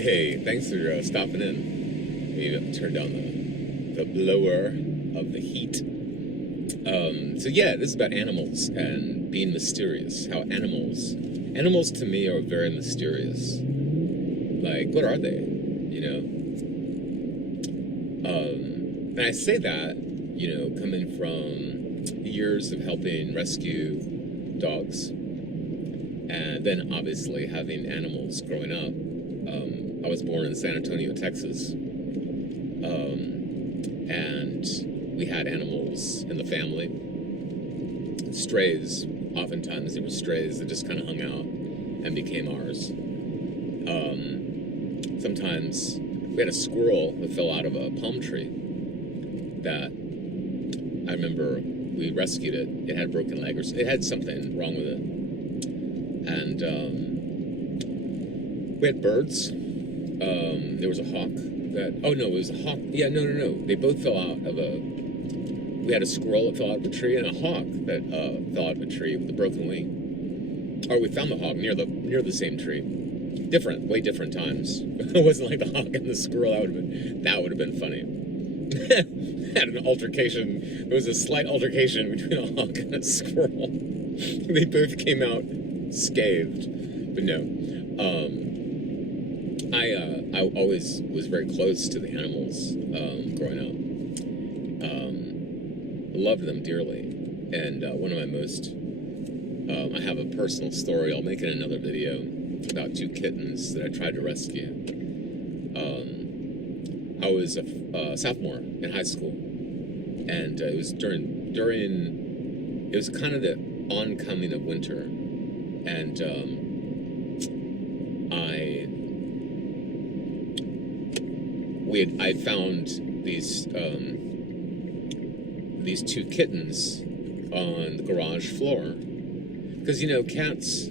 Hey, thanks for stopping in. Maybe turn down the blower of the heat. So yeah, this is about animals and being mysterious. How animals to me are very mysterious. Like, what are they? And I say that, coming from years of helping rescue dogs, and then obviously having animals growing up. I was born in San Antonio, Texas, and we had animals in the family. Strays, oftentimes there were strays that just kind of hung out and became ours. Sometimes we had a squirrel that fell out of a palm tree that I remember we rescued it. It had a broken leg, or it had something wrong with it. And we had birds. There was a hawk that, oh no, it was a hawk. Yeah, no. They both fell out of we had a squirrel that fell out of a tree and a hawk that fell out of a tree with a broken wing. Or we found the hawk near the same tree. Way different times. It wasn't like the hawk and the squirrel. That would have been funny. Had an altercation. There was a slight altercation between a hawk and a squirrel. They both came out scathed. But no. I always was very close to the animals growing up. Loved them dearly. And one of my most, I have a personal story. I'll make it another video about 2 kittens that I tried to rescue. I was a sophomore in high school, and it was during it was kind of the oncoming of winter, and I found these 2 kittens on the garage floor, because cats. I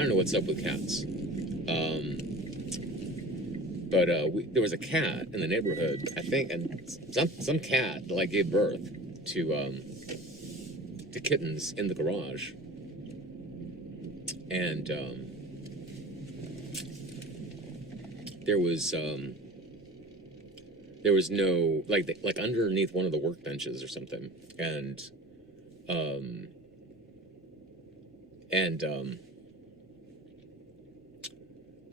don't know what's up with cats, but there was a cat in the neighborhood, I think, and some cat like gave birth to kittens in the garage, and there was no like underneath one of the workbenches or something, and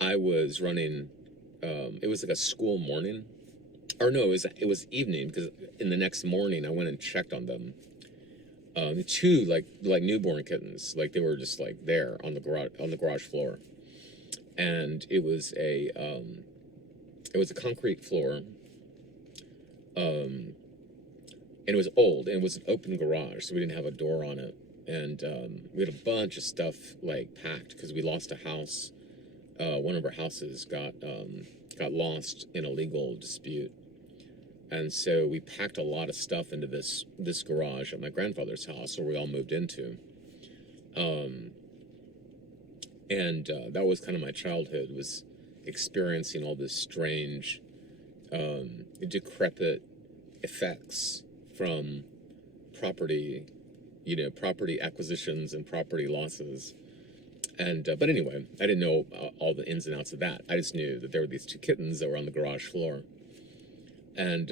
I was running. It was like a school morning, or no, it was evening, because in the next morning I went and checked on them. 2 like newborn kittens, like they were just like there on the garage floor, and it was a concrete floor, and it was old, and it was an open garage, so we didn't have a door on it, and we had a bunch of stuff like packed because we lost a house. One of our houses got lost in a legal dispute, and so we packed a lot of stuff into this garage at my grandfather's house, where we all moved into. And that was kind of my childhood, was experiencing all this strange, decrepit effects from property acquisitions and property losses. And but anyway, I didn't know all the ins and outs of that. I just knew that there were these 2 kittens that were on the garage floor, and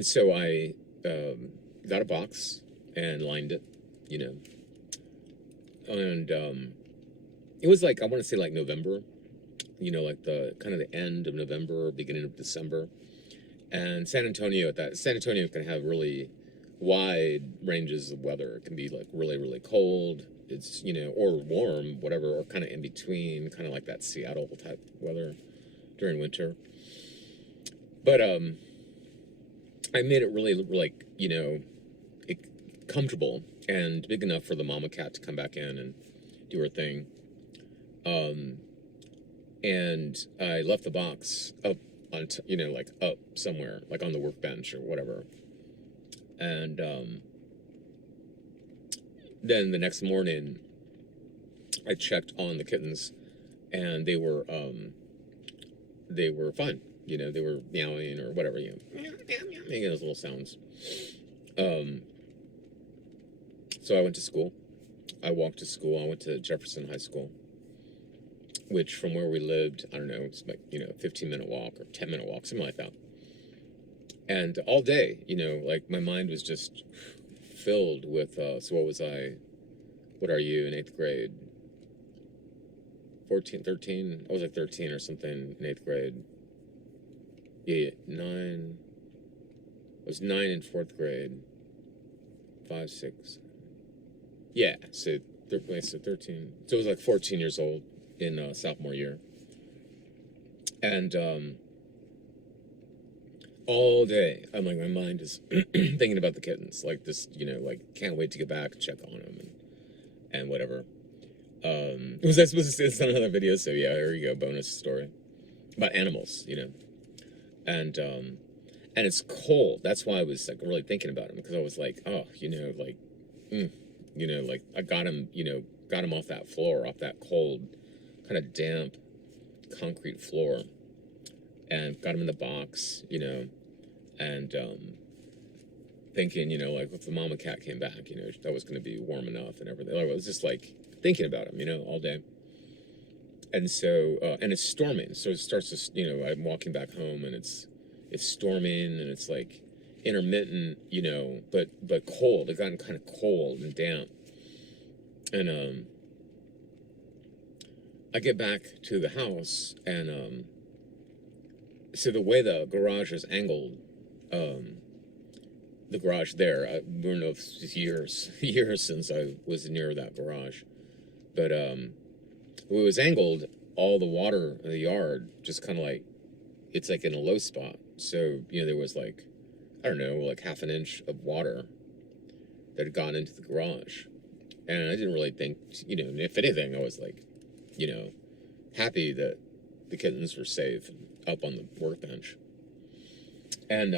so I got a box and lined it, and it was like, I want to say like November, like the kind of the end of November, beginning of December, and San Antonio can have really wide ranges of weather. It can be like really, really cold. It's, or warm, whatever, or kind of in between, kind of like that Seattle type weather during winter. But I made it really, like, comfortable and big enough for the mama cat to come back in and do her thing. And I left the box up on, like up somewhere, like on the workbench or whatever. And then the next morning, I checked on the kittens, and they were fine. They were meowing or whatever, making those little sounds. So I went to school. I walked to school. I went to Jefferson High School, which from where we lived, I don't know, it's like, 15-minute walk or 10-minute walk, something like that. And all day, like my mind was just filled with, so what are you in 8th grade? 14, 13? I was like 13 or something in 8th grade. Yeah, 9. I was 9 in 4th grade. 5, 6. Yeah, so 13. So I was like 14 years old in sophomore year. And all day, I'm like, my mind is thinking about the kittens. Like this, like can't wait to get back and check on them and whatever. Was I supposed to say this on another video? So yeah, here you go, bonus story about animals, and it's cold. That's why I was like really thinking about him, because I was like, oh, like, like I got him, got him off that floor, off that cold, kind of damp concrete floor, and got him in the box, and thinking, like if the mama cat came back, that was going to be warm enough and everything. I was just like thinking about him, all day. And so, and it's storming, so it starts to, I'm walking back home and it's storming and it's like intermittent, but cold. It gotten kind of cold and damp. And I get back to the house, and so the way the garage is angled, the garage there, I don't know if it's years since I was near that garage, but it was angled. All the water in the yard just kind of like, it's like in a low spot. So, there was like, I don't know, like half an inch of water that had gone into the garage. And I didn't really think, if anything, I was like, happy that the kittens were safe and up on the workbench. And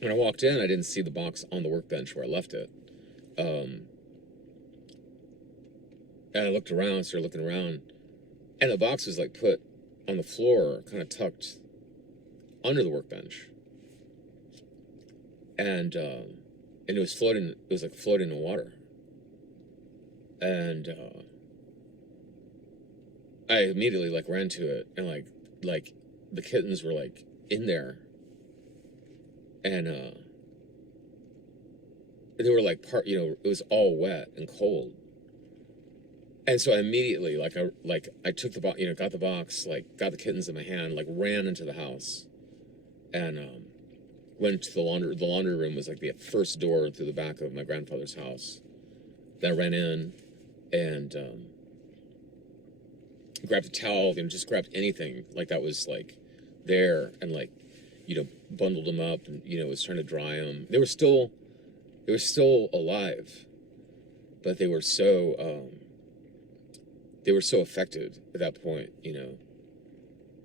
when I walked in, I didn't see the box on the workbench where I left it. And I looked around, started looking around, and the box was like put on the floor, kind of tucked under the workbench. And it was floating. It was like floating in water. And I immediately like ran to it, and like the kittens were like in there, and they were like it was all wet and cold. And so I immediately I took the box, got the box, like got the kittens in my hand, like ran into the house, and went to the laundry. The laundry room was like the first door through the back of my grandfather's house. Then I ran in and grabbed a towel, just grabbed anything like that was like there, and like bundled them up, and was trying to dry them. They were still alive, but they were so affected at that point,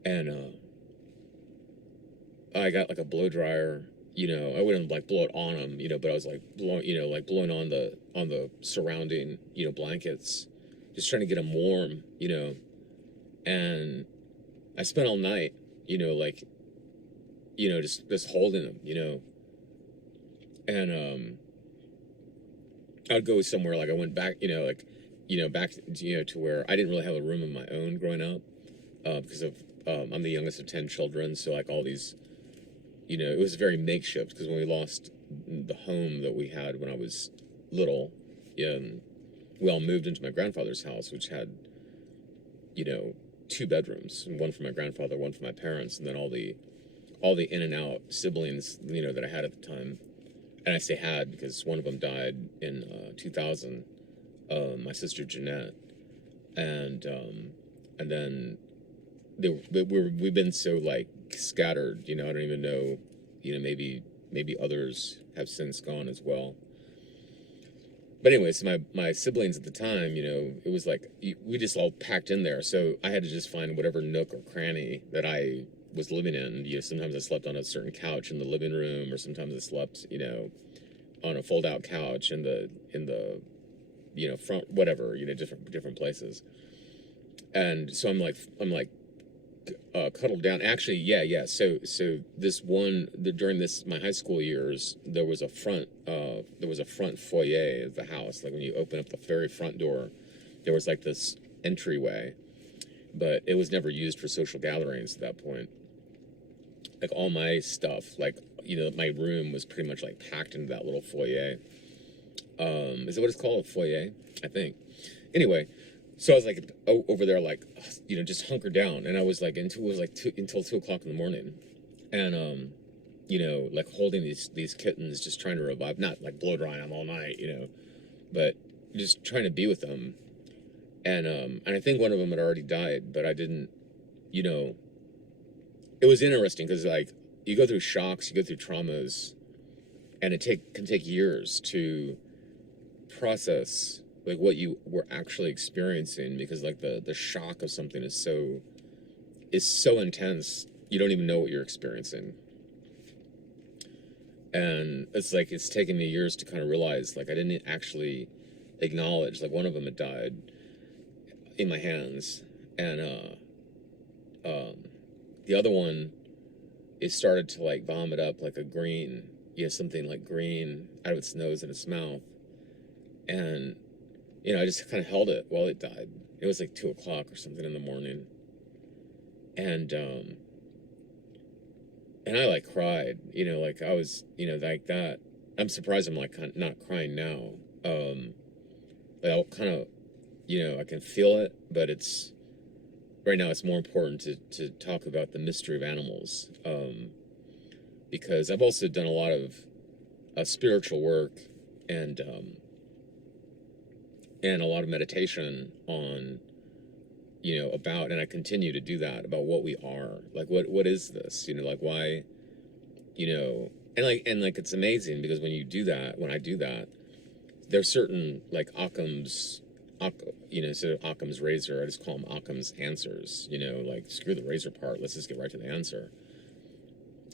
and I got like a blow dryer. I wouldn't like blow it on them, but I was like blowing on the surrounding, blankets, just trying to get them warm, and I spent all night, just holding them, and I'd go somewhere, like I went back, back, to where I didn't really have a room of my own growing up, because of I'm the youngest of 10 children, so like all these. It was very makeshift, because when we lost the home that we had when I was little, we all moved into my grandfather's house, which had, 2 bedrooms, one for my grandfather, one for my parents, and then all the in and out siblings, that I had at the time. And I say had because one of them died in 2000, my sister Jeanette, and then we've been so like scattered, I don't even know, maybe others have since gone as well. But anyways, my siblings at the time, it was like we just all packed in there, so I had to just find whatever nook or cranny that I was living in. Sometimes I slept on a certain couch in the living room, or sometimes I slept, on a fold-out couch in the front, whatever, different places. And so I'm like cuddled down. Actually, yeah. So during my high school years, there was a front foyer of the house. Like when you open up the very front door, there was like this entryway, but it was never used for social gatherings at that point. Like all my stuff, like, you know, my room was pretty much like packed into that little foyer. Is it what it's called? A foyer, I think. Anyway, so I was like over there, like, you know, just hunkered down, and I was like until 2 o'clock in the morning, and you know, like holding these kittens, just trying to revive, not like blow drying them all night, you know, but just trying to be with them, and I think one of them had already died, but I didn't, you know, it was interesting because like you go through shocks, you go through traumas, and can take years to process like what you were actually experiencing, because like the shock of something is so intense, you don't even know what you're experiencing. And it's like it's taken me years to kind of realize, like, I didn't actually acknowledge, like, one of them had died in my hands, and the other one, it started to like vomit up like a green, you know, something like green out of its nose and its mouth, and you know, I just kind of held it while it died. It was like 2 o'clock or something in the morning, and I like cried, you know, like I was, you know, like that. I'm surprised I'm like not crying now. Like I'll kind of, you know, I can feel it, but it's right now it's more important to talk about the mystery of animals, because I've also done a lot of spiritual work and a lot of meditation on, you know, about, and I continue to do that, about what we are, like what is this, you know, like why, you know, and like it's amazing because when I do that, there's certain like you know, instead of Occam's razor, I just call them Occam's answers, you know, like screw the razor part, let's just get right to the answer.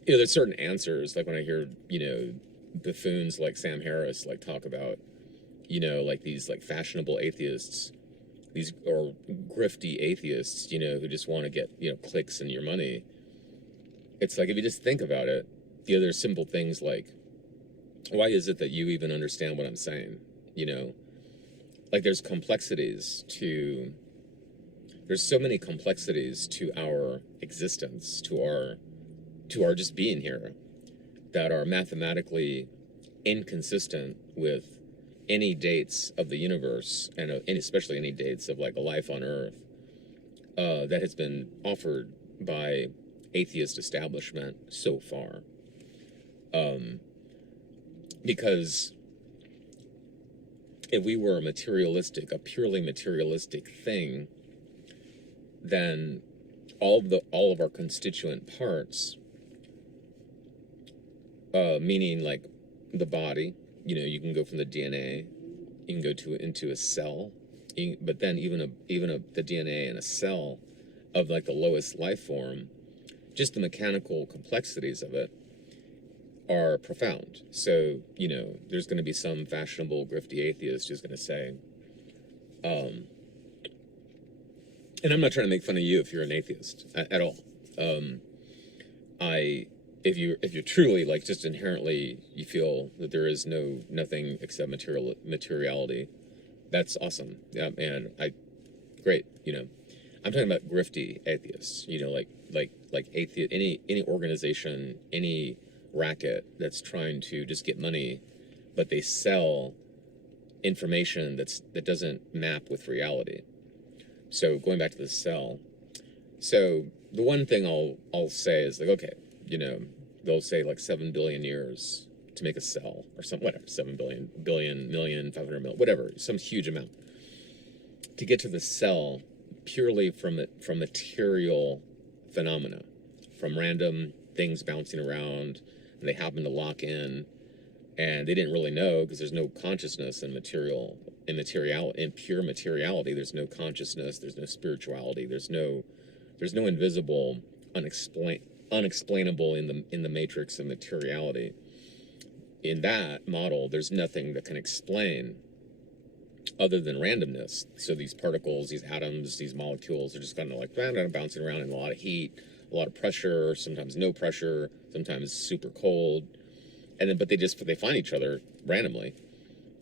You know, there's certain answers, like when I hear, you know, buffoons like Sam Harris like talk about, you know, like these like fashionable atheists, these or grifty atheists, you know, who just want to get, you know, clicks and your money. It's like, if you just think about it, you know, there's simple things like, why is it that you even understand what I'm saying? You know, like there's so many complexities to our existence, to our just being here, that are mathematically inconsistent with any dates of the universe, and especially any dates of like a life on Earth, that has been offered by atheist establishment so far. Because if we were a purely materialistic thing, then all of our constituent parts, meaning like the body, you know, you can go from the DNA, you can go into a cell, but then even the DNA in a cell of like the lowest life form, just the mechanical complexities of it are profound. So, you know, there's going to be some fashionable grifty atheist who's going to say, and I'm not trying to make fun of you if you're an atheist at all. If you're truly like just inherently you feel that there is nothing except materiality, that's awesome. Yeah, and great. You know, I'm talking about grifty atheists. You know, like atheist, any organization, any racket that's trying to just get money, but they sell information that doesn't map with reality. So going back to the cell, so the one thing I'll say is like, okay, you know, they'll say like 7 billion years to make a cell or something, whatever, 7 billion, million, 500 million, whatever, some huge amount to get to the cell, purely from material phenomena, from random things bouncing around, and they happen to lock in, and they didn't really know because there's no consciousness in pure materiality. There's no consciousness, there's no spirituality, there's no invisible, unexplainable in the matrix of materiality. In that model, there's nothing that can explain other than randomness. So these particles, these atoms, these molecules are just kind of like bouncing around in a lot of heat, a lot of pressure, sometimes no pressure, sometimes super cold, and then but they find each other randomly,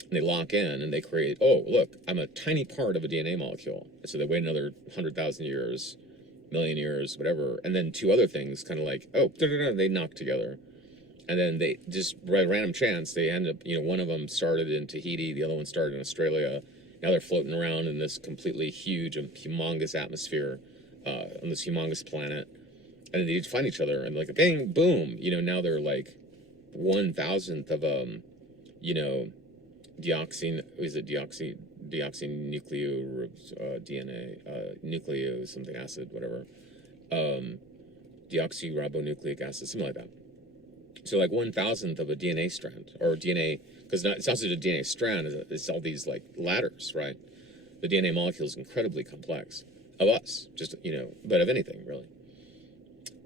And they lock in and they create, oh, look, I'm a tiny part of a DNA molecule. So they wait another 100,000 years, million years, whatever. And then two other things kind of like, oh, they knock together. And then they just, by random chance, they end up, one of them started in Tahiti, the other one started in Australia. Now they're floating around in this completely huge and humongous atmosphere on this humongous planet. And then they find each other and like, bang, boom. Now they're like 1,000th of, deoxynucleo DNA, nucleo something acid, whatever, deoxyribonucleic acid, something like that. So like 1,000th of a DNA strand, or DNA, because it's not just a DNA strand, it's all these like ladders, right? The DNA molecule is incredibly complex of us, just but of anything really.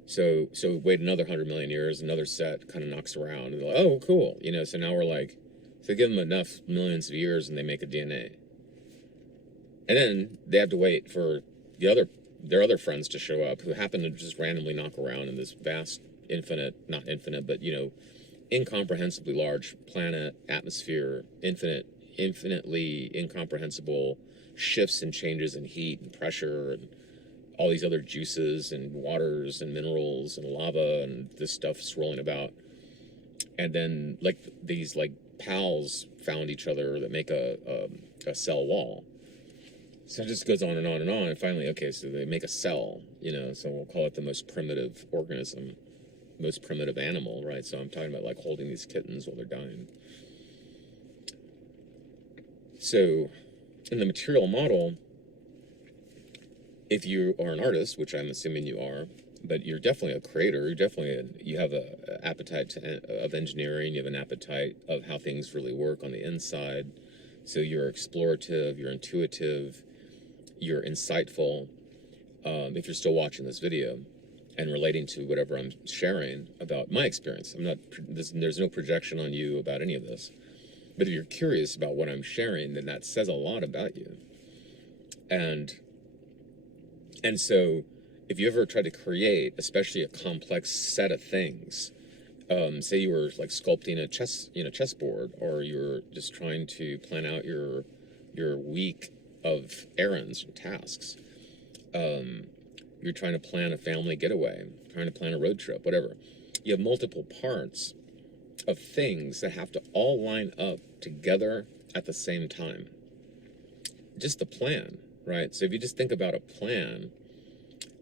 So wait another 100 million years, another set kind of knocks around, and they're like, oh, cool, So now we're like, so give them enough millions of years, and they make a DNA, and then they have to wait for their other friends to show up, who happen to just randomly knock around in this vast, not infinite, but incomprehensibly large planet atmosphere, infinitely incomprehensible shifts and changes in heat and pressure and all these other juices and waters and minerals and lava and this stuff swirling about. And then like these like pals found each other that make a cell wall. So it just goes on and on and on. And finally, okay, so they make a cell, so we'll call it the most primitive organism, most primitive animal, right? So I'm talking about like holding these kittens while they're dying. So in the material model, if you are an artist, which I'm assuming you are, but you're definitely a creator, you have an appetite of engineering, you have an appetite of how things really work on the inside. So you're explorative, you're intuitive, you're insightful. If you're still watching this video and relating to whatever I'm sharing about my experience, there's no projection on you about any of this. But if you're curious about what I'm sharing, then that says a lot about you. And so if you ever try to create, especially a complex set of things, say you were like sculpting a chessboard, or you're just trying to plan out your week of errands and tasks. You're trying to plan a family getaway, trying to plan a road trip, whatever. You have multiple parts of things that have to all line up together at the same time. Just the plan, right? So if you just think about a plan,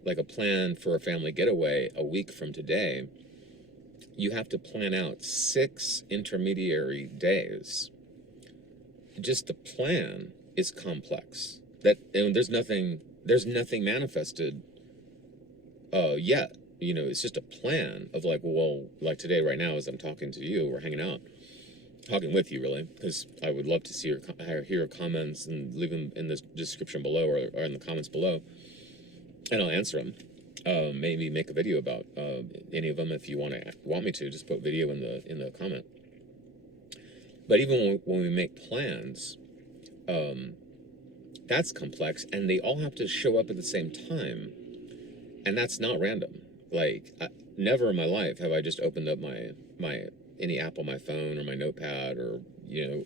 like a plan for a family getaway a week from today, you have to plan out 6 intermediary days. Just the plan is complex. And there's nothing manifested yet. It's just a plan of like, well, like today, right now, as I'm talking to you, we're hanging out, talking with you, really, because I would love to see hear your comments and leave them in the description below or in the comments below, and I'll answer them. Maybe make a video about any of them if you want me to. Just put video in the comment. But even when we make plans, that's complex, and they all have to show up at the same time, and that's not random. Like, never in my life have I just opened up any app on my phone or my notepad, or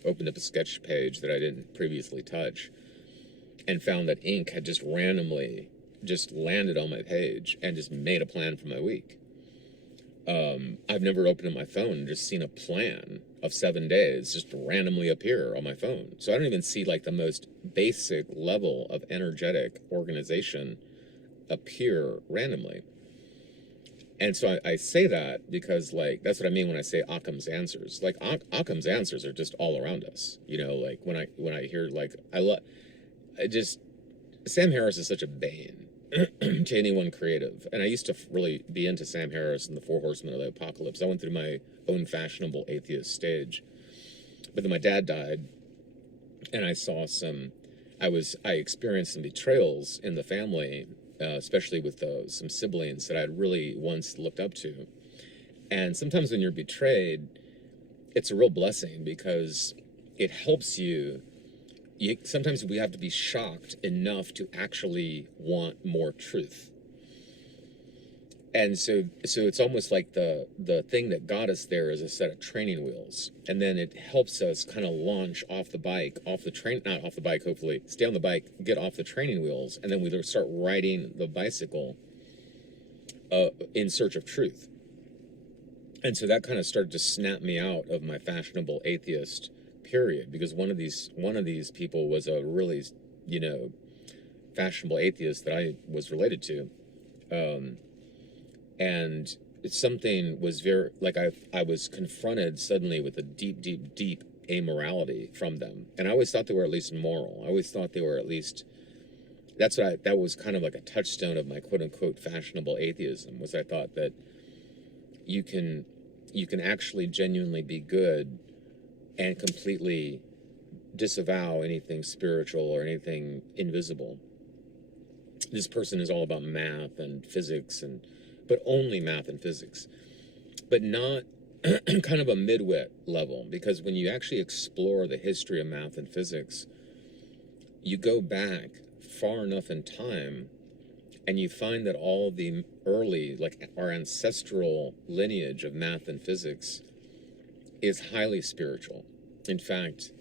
opened up a sketch page that I didn't previously touch, and found that ink had just randomly just landed on my page and just made a plan for my week. I've never opened up my phone and just seen a plan of 7 days just randomly appear on my phone. So I don't even see like the most basic level of energetic organization appear randomly. And so I say that because, like, that's what I mean when I say Occam's answers. Like, Occam's answers are just all around us. Like when I hear, like, Sam Harris is such a bane to anyone creative. And I used to really be into Sam Harris and the 4 Horsemen of the Apocalypse. I went through my own fashionable atheist stage. But then my dad died, and I experienced some betrayals in the family, especially with some siblings that I'd really once looked up to. And sometimes when you're betrayed, it's a real blessing because it helps you. Sometimes we have to be shocked enough to actually want more truth. And so it's almost like the thing that got us there is a set of training wheels, and then it helps us kind of launch off the bike, off the train, not off the bike, hopefully stay on the bike, get off the training wheels, and then we start riding the bicycle in search of truth. And so that kind of started to snap me out of my fashionable atheist period, because one of these people was a really, you know, fashionable atheist that I was related to. And something was very, like, I was confronted suddenly with a deep, deep, deep amorality from them. And I always thought they were at least moral. I always thought they were at least, that was kind of like a touchstone of my quote unquote fashionable atheism, was I thought that you can actually genuinely be good and completely disavow anything spiritual or anything invisible. This person is all about math and physics, but only math and physics, but not kind of a midwit level, because when you actually explore the history of math and physics, you go back far enough in time and you find that all the early, like our ancestral lineage of math and physics is highly spiritual. In fact,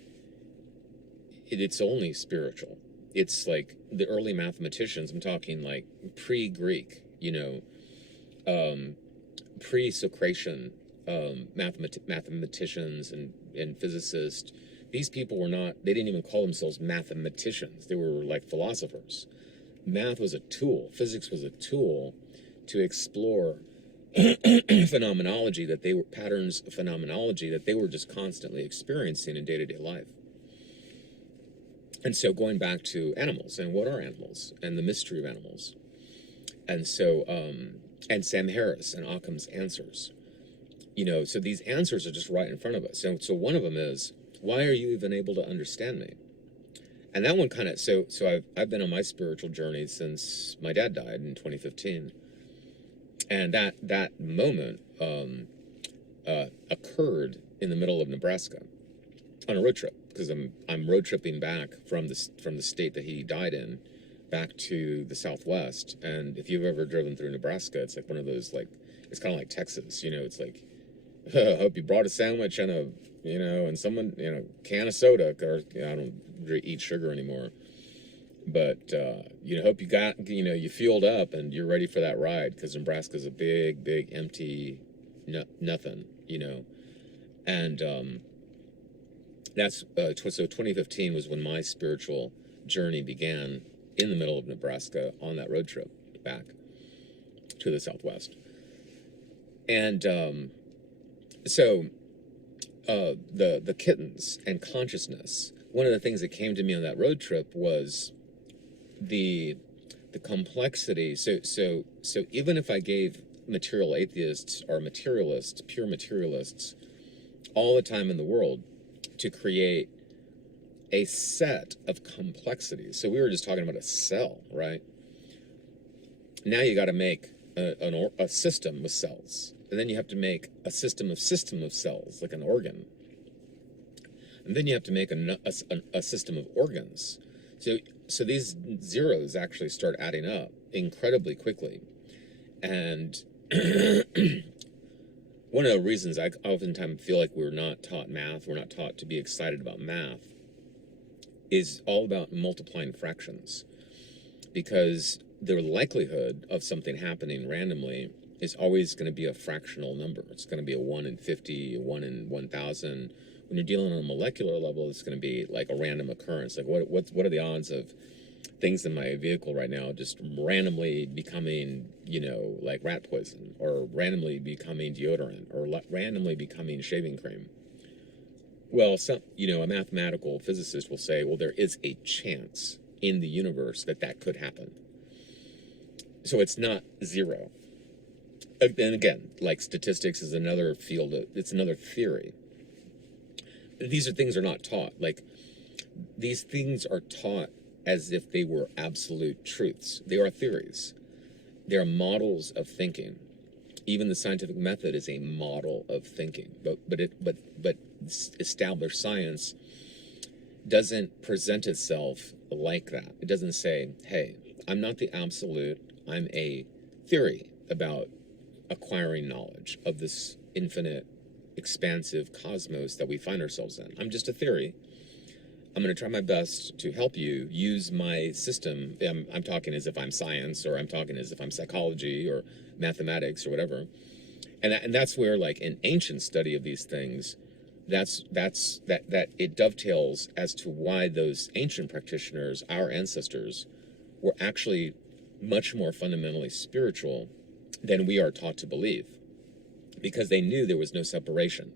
it's only spiritual. It's like the early mathematicians, I'm talking like pre-Greek, you know, pre-Socratian mathematicians and physicists. These people were not, they didn't even call themselves mathematicians. They were like philosophers. Math was a tool, physics was a tool to explore phenomenology patterns of phenomenology that they were just constantly experiencing in day-to-day life. And so going back to animals, and what are animals, and the mystery of animals. And so, and Sam Harris and Occam's answers. You know, so these answers are just right in front of us. So one of them is, why are you even able to understand me? And that one kind of, so I've been on my spiritual journey since my dad died in 2015. And that moment occurred in the middle of Nebraska on a road trip, because I'm road tripping back from the state that he died in back to the Southwest. And if you've ever driven through Nebraska, it's like one of those, like, it's kind of like Texas, you know, it's like, I hope you brought a sandwich and a, you know, and someone, you know, can of soda, or, you know, I don't eat sugar anymore, but you know, hope you got, you know, you fueled up and you're ready for that ride, because Nebraska's a big, big empty nothing, you know. And that's so 2015 was when my spiritual journey began, in the middle of Nebraska on that road trip back to the Southwest. And so the kittens and consciousness, one of the things that came to me on that road trip was the complexity. So even if I gave material atheists or materialists, pure materialists, all the time in the world to create a set of complexities. So we were just talking about a cell, right? Now you got to make a system with cells. And then you have to make a system of cells, like an organ. And then you have to make a system of organs. So these zeros actually start adding up incredibly quickly. And one of the reasons I oftentimes feel like we're not taught math, we're not taught to be excited about math, is all about multiplying fractions. Because the likelihood of something happening randomly is always going to be a fractional number. It's going to be a 1 in 50, a 1 in 1,000. When you're dealing on a molecular level, it's going to be like a random occurrence. Like what are the odds of things in my vehicle right now just randomly becoming, you know, like rat poison, or randomly becoming deodorant, or randomly becoming shaving cream? Well, you know, a mathematical physicist will say, well, there is a chance in the universe that could happen. So it's not zero. And again, like statistics is another field, it's another theory. These things are not taught. Like, these things are taught as if they were absolute truths. They are theories. They are models of thinking. Even the scientific method is a model of thinking. But established science doesn't present itself like that. It doesn't say, hey, I'm not the absolute, I'm a theory about acquiring knowledge of this infinite, expansive cosmos that we find ourselves in. I'm just a theory. I'm going to try my best to help you use my system. I'm talking as if I'm science, or I'm talking as if I'm psychology or mathematics or whatever. And that's where, like, in ancient study of these things, that it dovetails as to why those ancient practitioners, our ancestors, were actually much more fundamentally spiritual than we are taught to believe, because they knew there was no separation.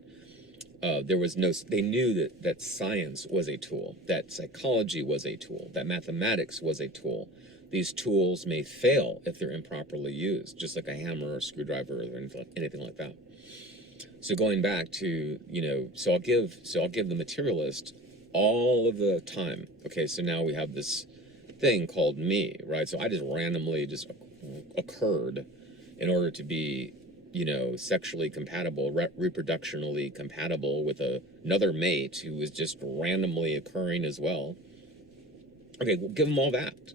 They knew that science was a tool, that psychology was a tool, that mathematics was a tool. These tools may fail if they're improperly used, just like a hammer or a screwdriver or anything like that. So going back to, so I'll give the materialist all of the time. Okay, so now we have this thing called me, right? So I just randomly just occurred in order to be, sexually compatible, reproductionally compatible with another mate who was just randomly occurring as well. Okay, we'll give them all that,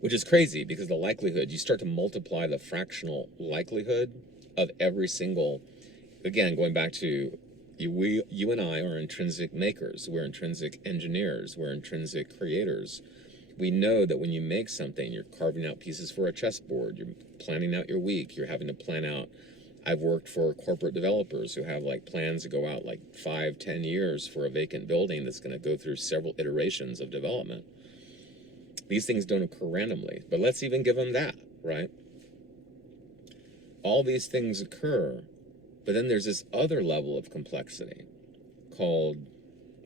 which is crazy, because the likelihood, you start to multiply the fractional likelihood of every single, again, going back to you and I are intrinsic makers, we're intrinsic engineers, we're intrinsic creators. We know that when you make something, you're carving out pieces for a chessboard, you're planning out your week, you're having to plan out. I've worked for corporate developers who have like plans to go out like 5-10 years for a vacant building that's going to go through several iterations of development. These things don't occur randomly, but let's even give them that, right? All these things occur, but then there's this other level of complexity called,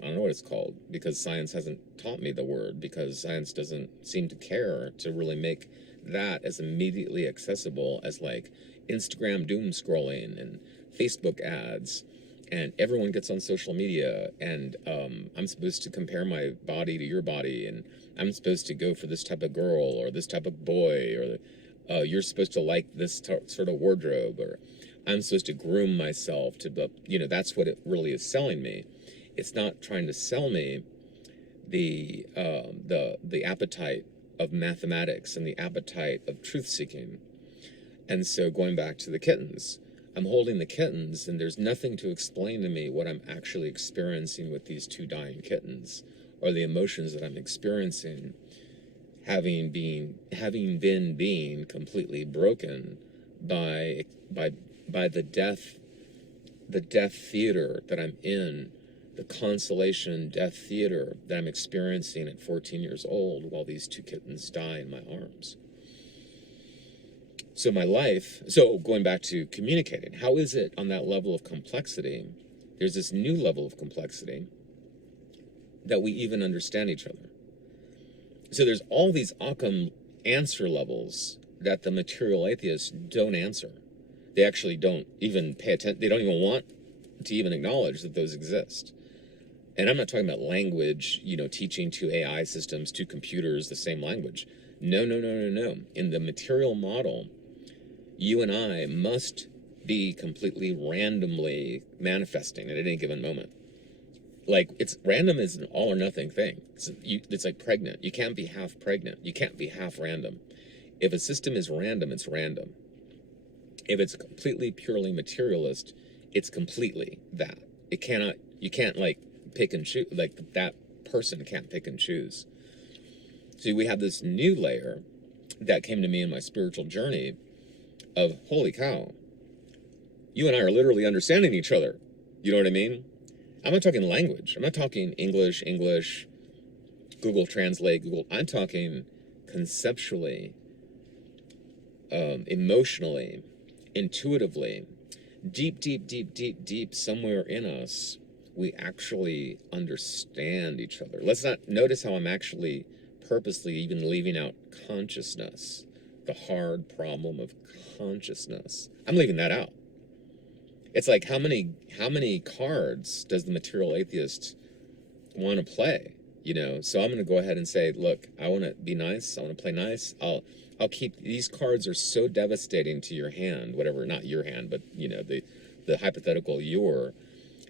I don't know what it's called, because science hasn't taught me the word, because science doesn't seem to care to really make that as immediately accessible as like Instagram doom scrolling and Facebook ads, and everyone gets on social media, and I'm supposed to compare my body to your body, and I'm supposed to go for this type of girl or this type of boy, or you're supposed to like this sort of wardrobe, or I'm supposed to groom myself to, that's what it really is selling me. It's not trying to sell me the appetite of mathematics and the appetite of truth-seeking. And so going back to the kittens, I'm holding the kittens, and there's nothing to explain to me what I'm actually experiencing with these two dying kittens, or the emotions that I'm experiencing, having been completely broken by the death theater that I'm in, the consolation death theater that I'm experiencing at 14 years old while these two kittens die in my arms. So going back to communicating, how is it on that level of complexity? There's this new level of complexity that we even understand each other. So there's all these Occam answer levels that the material atheists don't answer. They actually don't even pay attention. They don't even want to even acknowledge that those exist. And I'm not talking about language, teaching to AI systems, to computers, the same language. No. In the material model, you and I must be completely randomly manifesting at any given moment. Like, random is an all or nothing thing. It's like pregnant. You can't be half pregnant. You can't be half random. If a system is random, it's random. If it's completely purely materialist, it's completely that. You can't like pick and choose, like that person can't pick and choose. So we have this new layer that came to me in my spiritual journey of, holy cow, you and I are literally understanding each other. You know what I mean? I'm not talking language. I'm not talking English, Google Translate, I'm talking conceptually, emotionally, intuitively, deep somewhere in us, we actually understand each other. Let's not notice how I'm actually purposely even leaving out consciousness, the hard problem of consciousness. I'm leaving that out. It's like, how many cards does the material atheist want to play? So I'm going to go ahead and say, look, I want to be nice. I want to play nice. I'll keep, these cards are so devastating to your hand, whatever, not your hand, but the hypothetical your,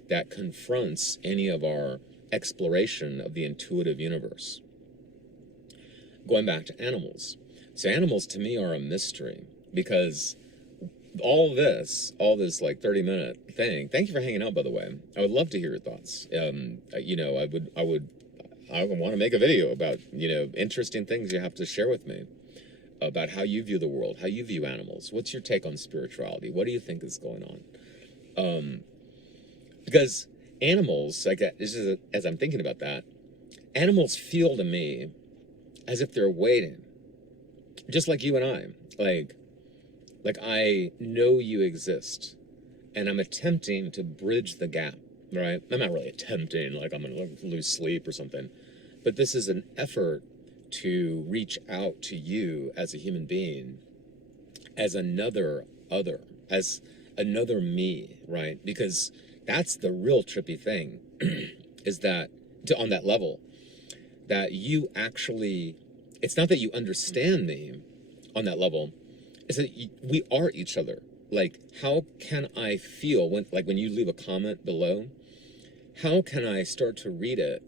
that confronts any of our exploration of the intuitive universe. Going back to animals. So animals to me are a mystery, because all this like 30-minute thing. Thank you for hanging out, by the way. I would love to hear your thoughts. You know, I want to make a video about, you know, interesting things you have to share with me about how you view the world, how you view animals. What's your take on spirituality? What do you think is going on? Because animals, like, as I'm thinking about that, animals feel to me as if they're waiting, just like you and I. Like I know you exist, and I'm attempting to bridge the gap, right? I'm not really attempting, like I'm gonna lose sleep or something, but this is an effort to reach out to you as a human being, as another as another me, right? Because that's the real trippy thing, is that on that level, that you actually, it's not that you understand me on that level, it's that we are each other. Like, how can I feel when you leave a comment below, how can I start to read it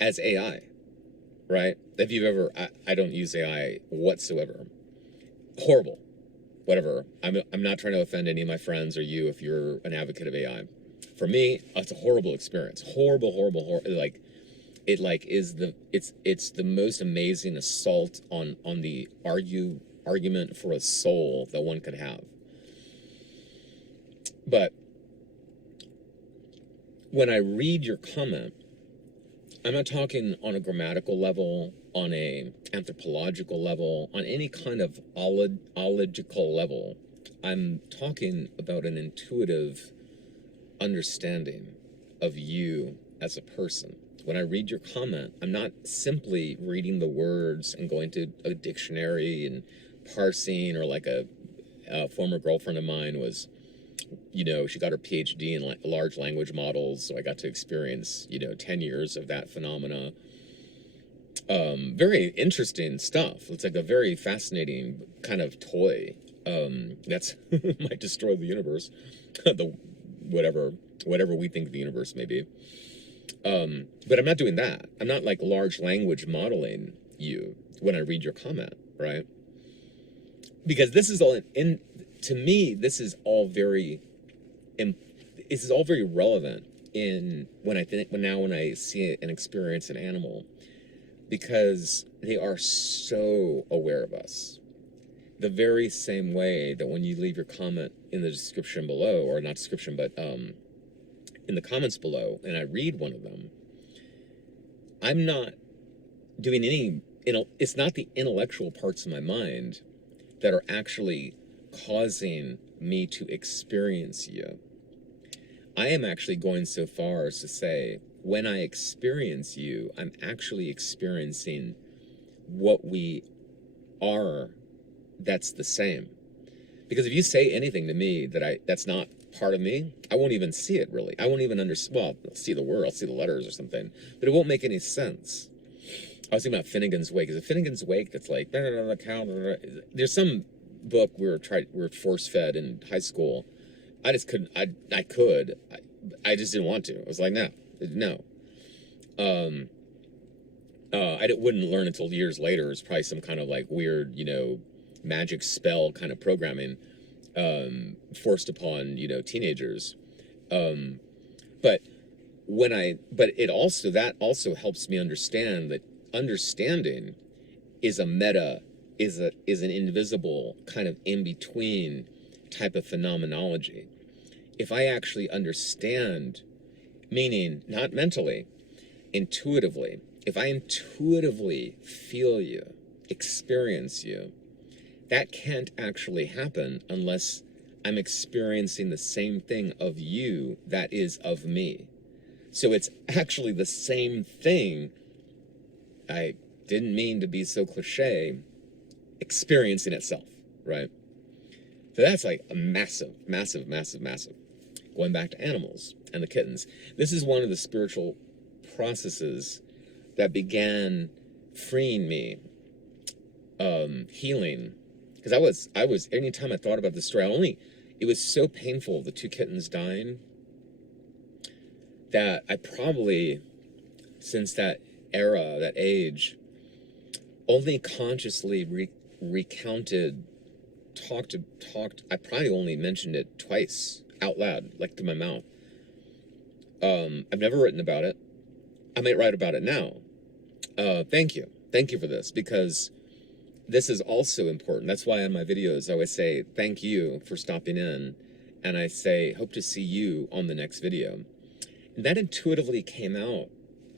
as AI, right? If you've ever, I don't use AI whatsoever. Horrible. Whatever. I'm not trying to offend any of my friends or you if you're an advocate of AI. For me, it's a horrible experience. Horrible. Like, it like is it's the most amazing assault on the argument for a soul that one could have. But when I read your comment, I'm not talking on a grammatical level, on a anthropological level, on any kind of ological level. I'm talking about an intuitive understanding of you as a person. When I read your comment, I'm not simply reading the words and going to a dictionary and parsing, or like a former girlfriend of mine was, you know, she got her PhD in large language models, so I got to experience, you know, 10 years of that phenomena. Very interesting stuff. It's like a very fascinating kind of toy that's might destroy the universe, the whatever we think the universe may be. But I'm not doing that. I'm not like large language modeling you when I read your comment, right? Because this is all to me, this is all very relevant when I see and experience an animal, because they are so aware of us. The very same way that when you leave your comment in the description below, or not description, but in the comments below, and I read one of them, I'm not doing any, it's not the intellectual parts of my mind that are actually causing me to experience you. I am actually going so far as to say, when I experience you, I'm actually experiencing what we are that's the same. Because if you say anything to me that's not part of me, I won't even see it, really. I won't even understand. Well, I'll see the word, I'll see the letters or something, but it won't make any sense. I was thinking about Finnegan's Wake. Is it Finnegan's Wake that's like, there's some book we were force fed in high school. I just couldn't, I just didn't want to. I was like, no. I wouldn't learn until years later. It's probably some kind of like weird, you know, magic spell kind of programming forced upon, you know, teenagers. But that also helps me understand that understanding is an invisible kind of in-between type of phenomenology. If I actually understand, meaning not mentally, intuitively, if I intuitively feel you, experience you, that can't actually happen unless I'm experiencing the same thing of you that is of me. So it's actually the same thing, I didn't mean to be so cliche, experiencing itself, right? So that's like a massive. Going back to animals and the kittens. This is one of the spiritual processes that began freeing me, healing. Because I was, anytime I thought about this story, it was so painful, the two kittens dying, that I probably, since that era, that age, only consciously recounted I probably only mentioned it twice out loud, like through my mouth. I've never written about it. I might write about it now. Thank you. Thank you for this, because this is also important. That's why in my videos I always say thank you for stopping in, and I say hope to see you on the next video. And that intuitively came out,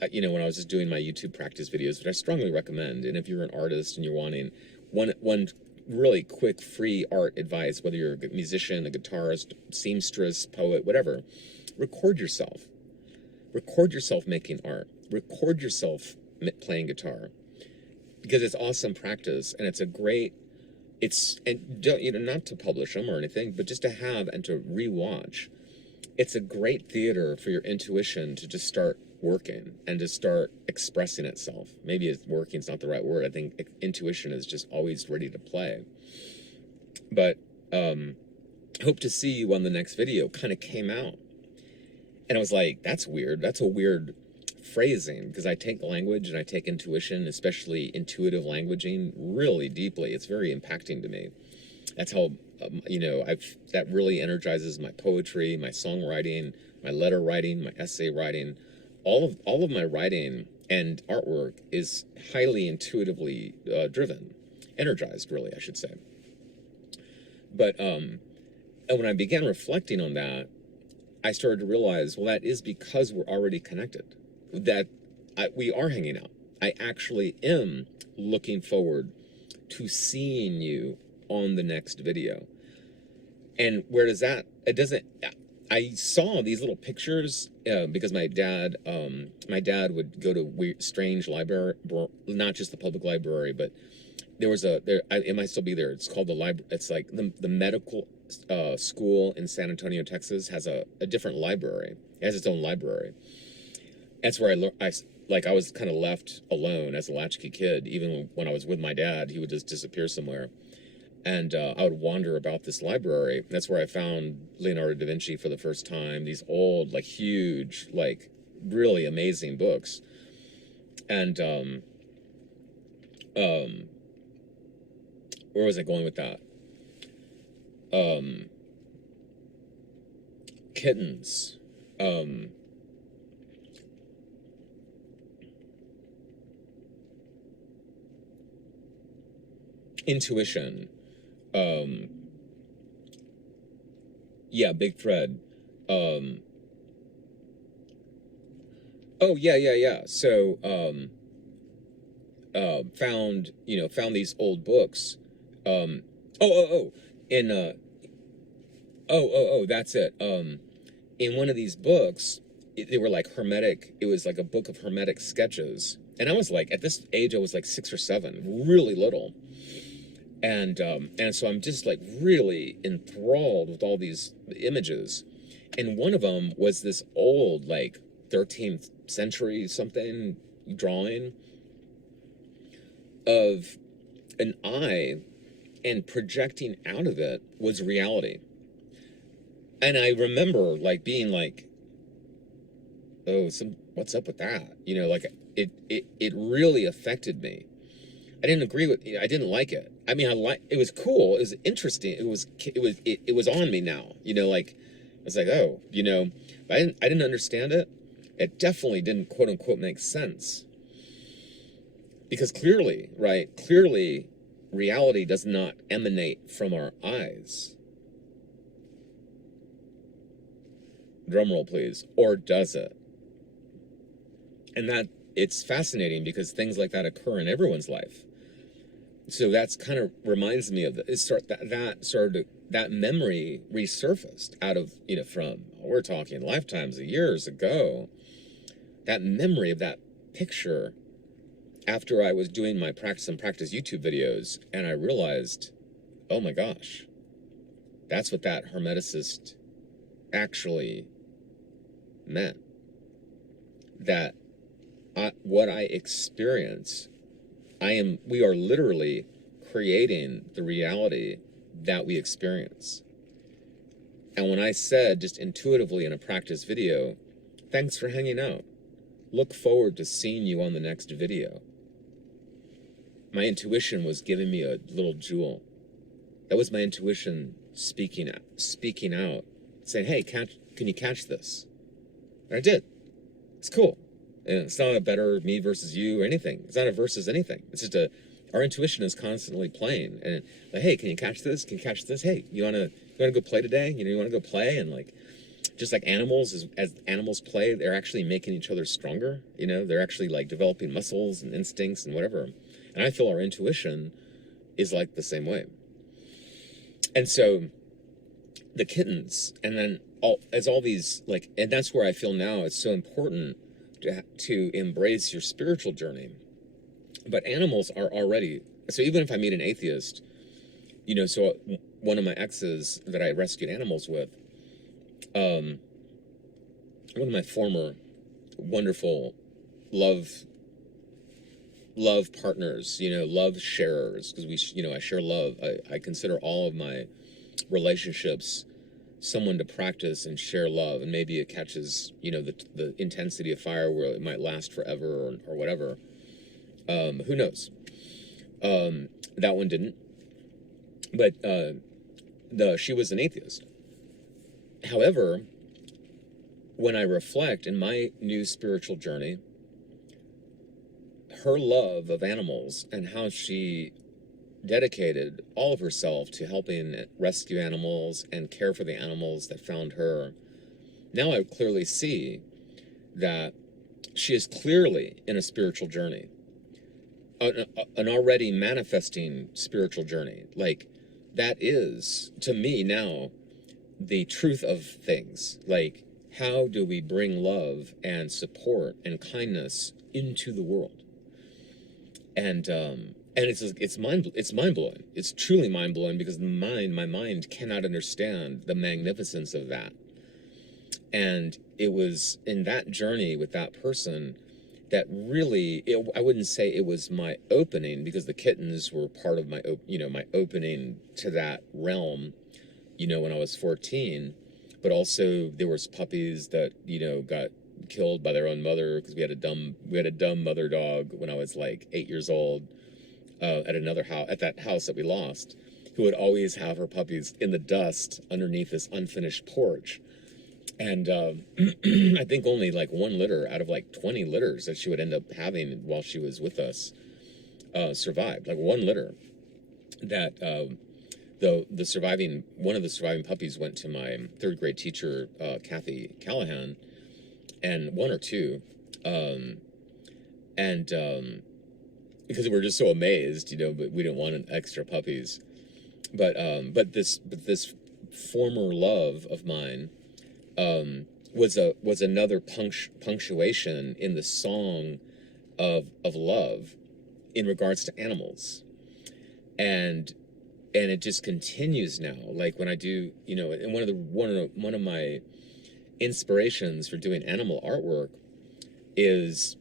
when I was just doing my YouTube practice videos, which I strongly recommend. And if you're an artist and you're wanting one really quick free art advice, whether you're a musician, a guitarist, seamstress, poet, whatever, record yourself. Record yourself making art. Record yourself playing guitar, because it's awesome practice, and it's a great, and don't, not to publish them or anything, but just to have and to rewatch. It's a great theater for your intuition to just start working and to start expressing itself. Maybe working is not the right word. I think intuition is just always ready to play. But hope to see you on the next video kind of came out. And I was like, that's weird. That's a weird phrasing, because I take language and I take intuition, especially intuitive languaging, really deeply. It's very impacting to me. That's how, that really energizes my poetry, my songwriting, my letter writing, my essay writing. All of my writing and artwork is highly intuitively driven, energized, really, I should say. But and when I began reflecting on that, I started to realize, well, that is because we're already connected, that we are hanging out. I actually am looking forward to seeing you on the next video. And where does that, I saw these little pictures because my dad would go to strange library, not just the public library, but there was it might still be there. It's called the library. It's like the medical school in San Antonio, Texas, has a different library. It has its own library. That's where I was kind of left alone as a latchkey kid. Even when I was with my dad, he would just disappear somewhere. And I would wander about this library. That's where I found Leonardo da Vinci for the first time. These old, like huge, like really amazing books. And where was I going with that? Kittens. Intuition. Yeah, big thread. Oh, yeah. So, found these old books. In, that's it. In one of these books, they were like hermetic, it was like a book of hermetic sketches. And I was like, at this age, I was like 6 or 7, really little. And so I'm just like really enthralled with all these images. And one of them was this old, like 13th century something drawing of an eye, and projecting out of it was reality. And I remember like being like, oh, what's up with that? Like it really affected me. I didn't agree with I didn't like it. I mean, it was cool, it was interesting, it was on me now. Like I was like, oh, but I didn't understand it. It definitely didn't, quote unquote, make sense. Because clearly, reality does not emanate from our eyes. Drum roll, please. Or does it? And that, it's fascinating because things like that occur in everyone's life. So that's kind of reminds me of that memory resurfaced out of, from, we're talking lifetimes of years ago. That memory of that picture after I was doing my practice YouTube videos, and I realized, oh my gosh, that's what that hermeticist actually meant. That what I experience, we are literally creating the reality that we experience. And when I said just intuitively in a practice video, thanks for hanging out, look forward to seeing you on the next video, my intuition was giving me a little jewel. That was my intuition speaking out, saying, "Hey, can you catch this?" And I did. It's cool. And it's not a better me versus you or anything. It's not a versus anything. It's just our intuition is constantly playing. And like, hey, can you catch this? Can you catch this? Hey, you wanna go play today? You wanna go play? And like, just like animals, as animals play, they're actually making each other stronger. They're actually like developing muscles and instincts and whatever. And I feel our intuition is like the same way. And so the kittens, and then all these, like, and that's where I feel now it's so important to embrace your spiritual journey. But animals are already, so even if I meet an atheist, so one of my exes that I rescued animals with, one of my former wonderful love partners, love sharers, because I share love. I consider all of my relationships someone to practice and share love, and maybe it catches the intensity of fire where it might last forever or whatever. Who knows? That one didn't, but she was an atheist. However, when I reflect in my new spiritual journey, her love of animals and how she dedicated all of herself to helping rescue animals and care for the animals that found her, now I clearly see that she is clearly in a spiritual journey, an already manifesting spiritual journey. Like, that is, to me now, the truth of things. Like, how do we bring love and support and kindness into the world? And it's mind blowing. It's truly mind blowing, because my mind cannot understand the magnificence of that. And it was in that journey with that person that really, I wouldn't say it was my opening, because the kittens were part of my opening to that realm, when I was 14. But also there was puppies that got killed by their own mother, because we had a dumb mother dog when I was like 8 years old, at another house, at that house that we lost, who would always have her puppies in the dust underneath this unfinished porch. And I think only like one litter out of like 20 litters that she would end up having while she was with us survived. Like one litter that one of the surviving puppies went to my third grade teacher, Kathy Callahan, and one or two, because we were just so amazed, but we didn't want extra puppies. But this former love of mine was another punctuation in the song of love in regards to animals, and it just continues now. Like when I do, and one of my inspirations for doing animal artwork is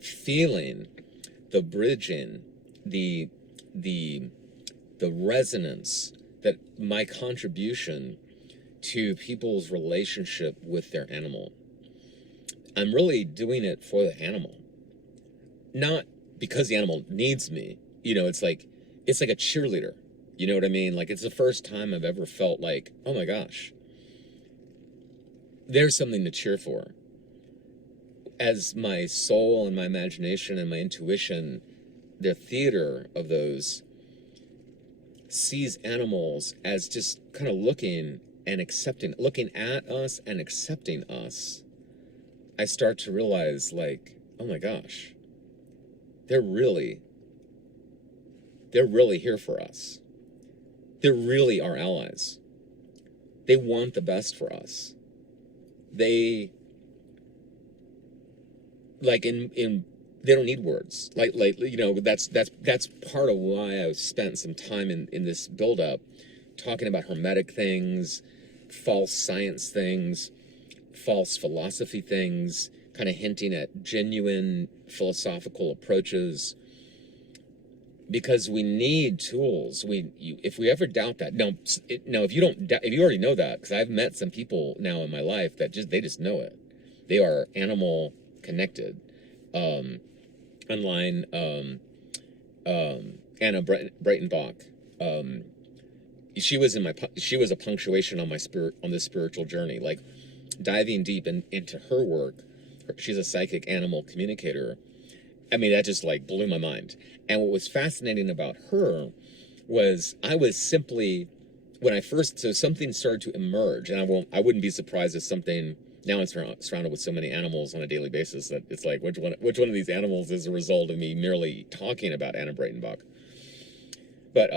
feeling the bridging, the resonance that my contribution to people's relationship with their animal. I'm really doing it for the animal, not because the animal needs me. It's like a cheerleader. You know what I mean? Like, it's the first time I've ever felt like, oh my gosh, there's something to cheer for. As my soul and my imagination and my intuition, the theater of those, sees animals as just kind of looking at us and accepting us, I start to realize, like, oh my gosh, they're really here for us. They're really our allies. They want the best for us. They, like, they don't need words. Like that's part of why I spent some time in this build-up talking about hermetic things, false science things, false philosophy things, kind of hinting at genuine philosophical approaches, because we need tools. If we ever doubt that, if you already know that, because I've met some people now in my life that they just know it. They are animal connected. Online, Anna Breitenbach, Um, she was she was a punctuation on on this spiritual journey, like diving deep into her work. She's a psychic animal communicator. I mean, that just like blew my mind. And what was fascinating about her was I was simply when I first so something started to emerge, and I wouldn't be surprised if something now I'm surrounded with so many animals on a daily basis that it's like which one of these animals is a result of me merely talking about Anna Breitenbach. But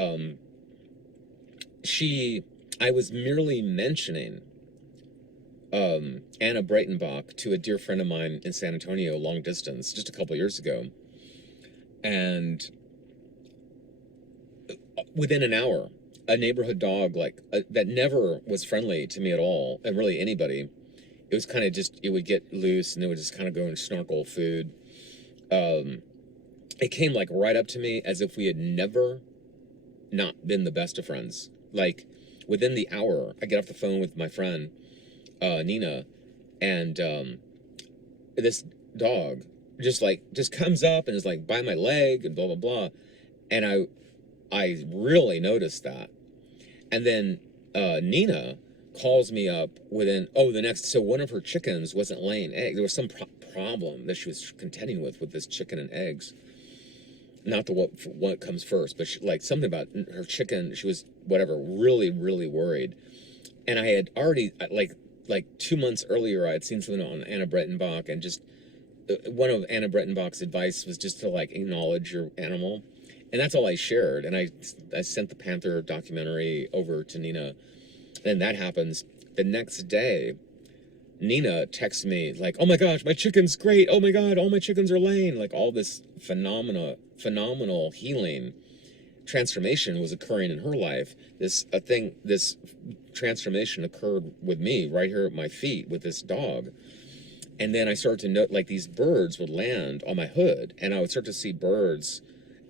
she I was merely mentioning Anna Breitenbach to a dear friend of mine in San Antonio, long distance, just a couple years ago, and within an hour, a neighborhood dog that never was friendly to me at all, and really anybody. It was kind of just it would get loose and it would just kind of go and snorkel food. Um, it came like right up to me as if we had never not been the best of friends. Like within the hour, I get off the phone with my friend Nina, and this dog just comes up and is like by my leg and blah blah blah, and I really noticed that. And then Nina calls me up within the next. So one of her chickens wasn't laying eggs. There was some problem that she was contending with this chicken and eggs. Not the what comes first, but like something about her chicken. She was whatever really really worried. And I had already like 2 months earlier I had seen something on Anna Breitenbach, and just one of Anna Breitenbach's advice was just to like acknowledge your animal. And that's all I shared. And I sent the Panther documentary over to Nina. And that happens. The next day, Nina texts me like, "Oh my gosh, my chicken's great. Oh my God, all my chickens are laying." Like all this phenomenal healing transformation was occurring in her life. This transformation occurred with me right here at my feet with this dog. And then I started to note like these birds would land on my hood, and I would start to see birds,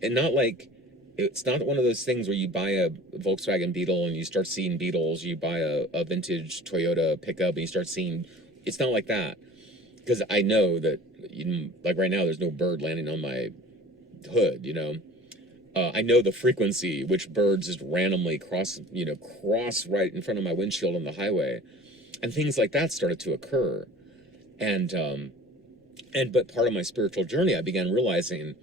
and not like it's not one of those things where you buy a Volkswagen Beetle and you start seeing beetles. You buy a vintage Toyota pickup and you start seeing. It's not like that, because I know that like right now there's no bird landing on my hood. I know the frequency which birds just randomly cross right in front of my windshield on the highway, and things like that started to occur. And but part of my spiritual journey, I began realizing,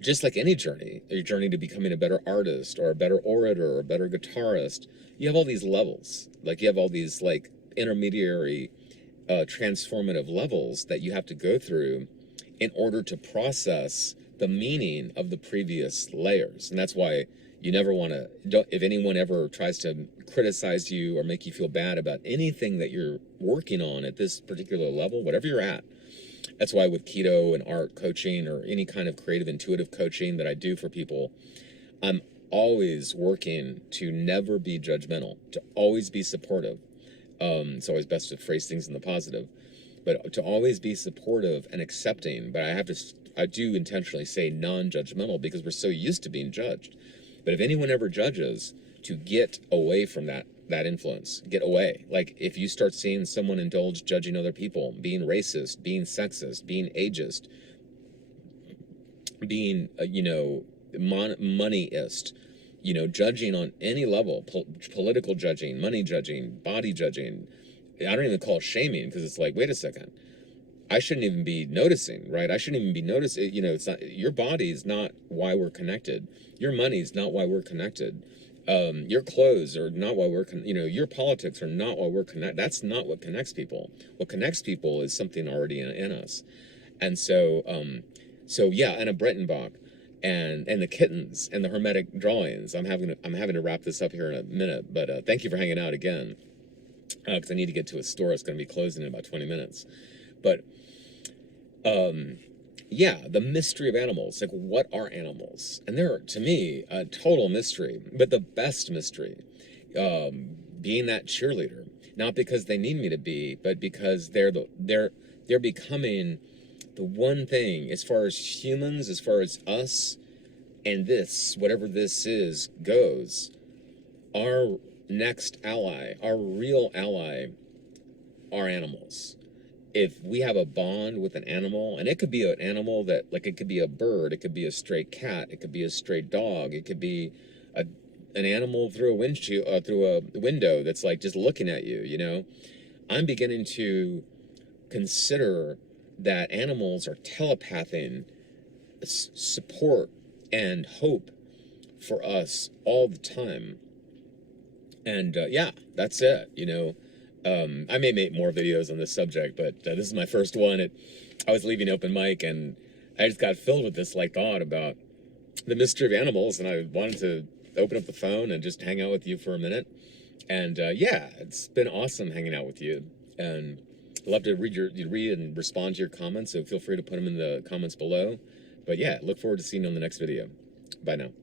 just like any journey, a journey to becoming a better artist or a better orator or a better guitarist, you have all these levels. Like you have all these like intermediary transformative levels that you have to go through in order to process the meaning of the previous layers. And that's why you never want to, if anyone ever tries to criticize you or make you feel bad about anything that you're working on at this particular level, whatever you're at. That's why with keto and art coaching or any kind of creative intuitive coaching that I do for people, I'm always working to never be judgmental, to always be supportive. It's always best to phrase things in the positive, but to always be supportive and accepting. But I do intentionally say non-judgmental, because we're so used to being judged. But if anyone ever judges, to get away from that influence, get away. Like if you start seeing someone indulge judging other people, being racist, being sexist, being ageist, being moneyist, judging on any level, political judging, money judging, body judging. I don't even call it shaming, because it's like, wait a second, I shouldn't even be noticing, right? I shouldn't even be noticing. It's not, your body is not why we're connected. Your money is not why we're connected. Your clothes are not why we're, your politics are not why we're connected. That's not what connects people. What connects people is something already in us. And so yeah, Anna Breitenbach and the kittens and the hermetic drawings. I'm having to wrap this up here in a minute, but thank you for hanging out again, because I need to get to a store. It's going to be closing in about 20 minutes. But yeah, the mystery of animals. Like, what are animals? And they're, to me, a total mystery, but the best mystery. Being that cheerleader, not because they need me to be, but because they're becoming the one thing, as far as humans, as far as us, and this, whatever this is, goes. Our next ally, our real ally, are animals. If we have a bond with an animal, and it could be an animal that, like, it could be a bird, it could be a stray cat, it could be a stray dog, it could be an animal through a windshield, through a window that's like just looking at you, you know, I'm beginning to consider that animals are telepathing support and hope for us all the time. And yeah, that's it. You know, I may make more videos on this subject, but this is my first one. I was leaving open mic, and I just got filled with this like thought about the mystery of animals, and I wanted to open up the phone and just hang out with you for a minute. And yeah, it's been awesome hanging out with you, and I'd love to read and respond to your comments. So feel free to put them in the comments below. But yeah, look forward to seeing you on the next video. Bye now.